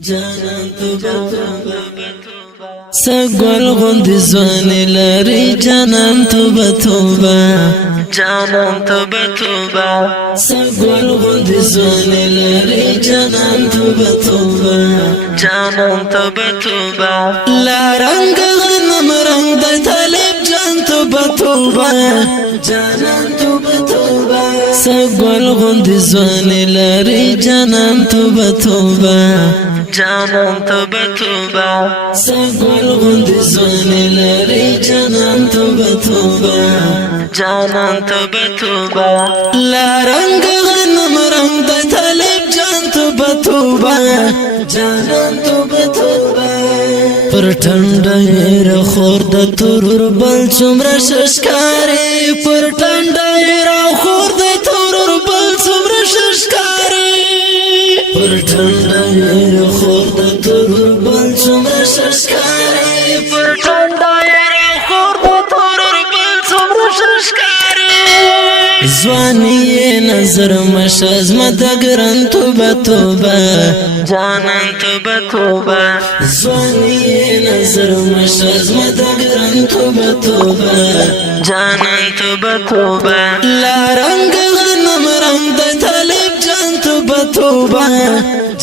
جانان توبه سگل غندی زوانی لاری جانان توبه توبه جانان توبه توبه سگل غندی زوانی لاری جانان توبه توبه جانان توبه توبه لارنگ غنم رنگ دی طالب جان توبه توبه جانان توبه توبه سگل غندی زوانی لاری جانان توبه توبه جانان توبه توبه سگل غندی زوانی لاری جانان توبه توبه جانان توبه توبه لارنگ غنم رنگ دی طالب جان توبه توبه جانان توبه توبه پر ټنډه را خور د تورور بل څومره ششکاري پر ټنډه را خور د تورور بل څومره ششکاري پر ټنډه را خور د تورور بل څومره ششکاري پر ټنډه را خور د تورور بل څومره ششکاري زوانی نظر مشاز مدگران توبه توبه جانان توبه توبه زوانی نظر مشاز مدگران توبه توبه جانان توبه توبه لارنگ غنم رنگ دی طالب جان توبه توبه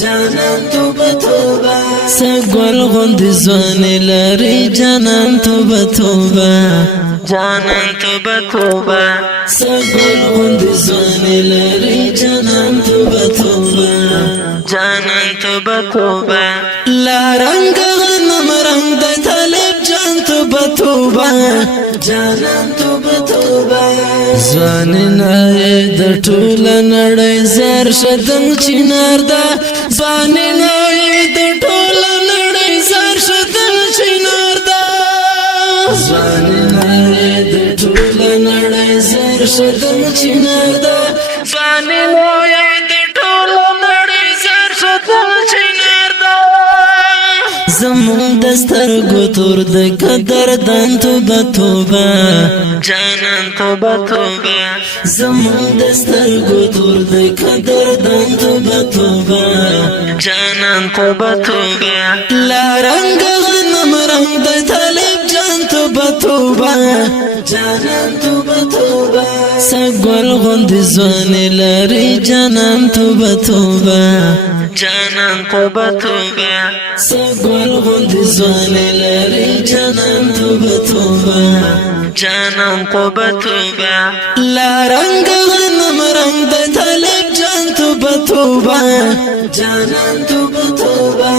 جانان توبه توبه سگل غندی زوانی لاری جانان توبه توبه جانان توبه توبه سگل غندی زوانی لاری جانان توبه توبه جانان توبه توبه لارنگ غنم رنگ دی طالب جان توبه توبه جانان توبه توبه زوانی نای د ټول نړۍ زر شدن چینار دا زوانی نای د ټول نړۍ زر شدن چینار دا زوانی نای د ټول نړۍ زر شدن چینار دا زوانی نای د ټول نړۍ زر شدن چینار دا زمون دسترګو تور د قدر دان توبه توبه جانان توبه توبه زمون دسترګو تور د قدر دان توبه توبه جانان توبه توبه لارنگ غنم رنگ دی طالب جان توبه توبه جانان توبه توبه سگل غندی زوانی لاری جانان توبه توبه جانان توبه توبه سگل غندی زوانی لاری جانان توبه توبه جانان توبه توبه لارنگ غنم رنگ دی طالب جان توبه توبه جانان توبه توبه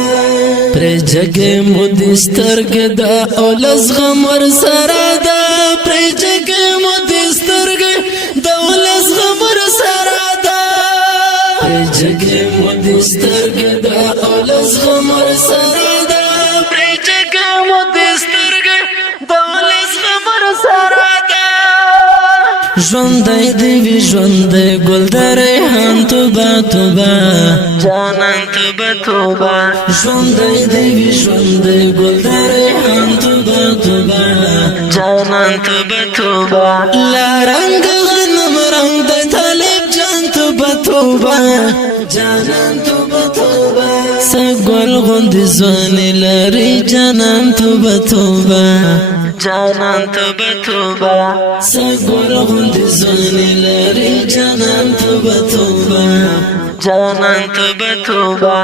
پر جگه مودی سترګ دا اولس غم ور سره دا پر جگه مودی سترګ دا اولس غم ور سره دا پر جگه مودی سترګ دا اولس غم ور سره دا پر جگه مودی سترګ دا اولس غم ور سره دا ژوندۍ دی وی ژوندۍ ګل د ریحان توبه توبه جانان توبه توبه ژوندۍ دی وی ژوندۍ ګل د ریحان توبه توبه جانان توبه توبه لارنگ غنم رنگ دی طالب جان توبه توبه جانان توبه توبه سگل غندی زوانی لاری جانان توبه توبه جانان توبه توبه سگل غندی زوانی لاری جانان توبه توبه جانان توبه توبه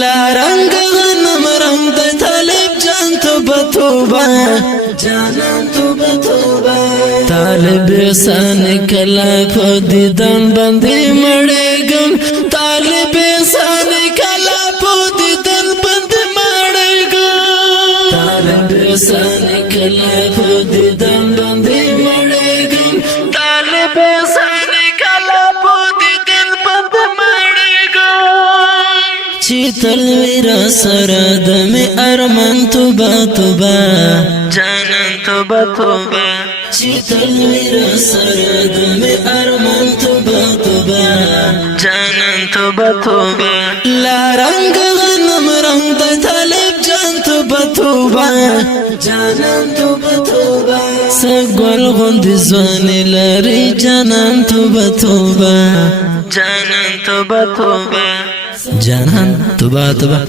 لارنگ غنم رنگ دی طالب جان توبه توبه جانان توبه توبه طالب سانی کلا په دیدن باندې مړېږم طالب سانی کلا په دیدن باندې مړېږم طالب سانی کلا په دیدن باندې مړېږم طالب سانی کلا په دیدن باندې مړېږم چې تل را سره د مې ارمان توبه توبه جانان توبه توبه چې تل را سره د مې ارمان توبه توبه جانان توبه توبه لارنگ غنم رنگ دی طالب جان توبه توبه جانان توبه توبه سگل غندی زوانی لاری جانان توبه توبه جانان توبه توبه جانان توبه توبه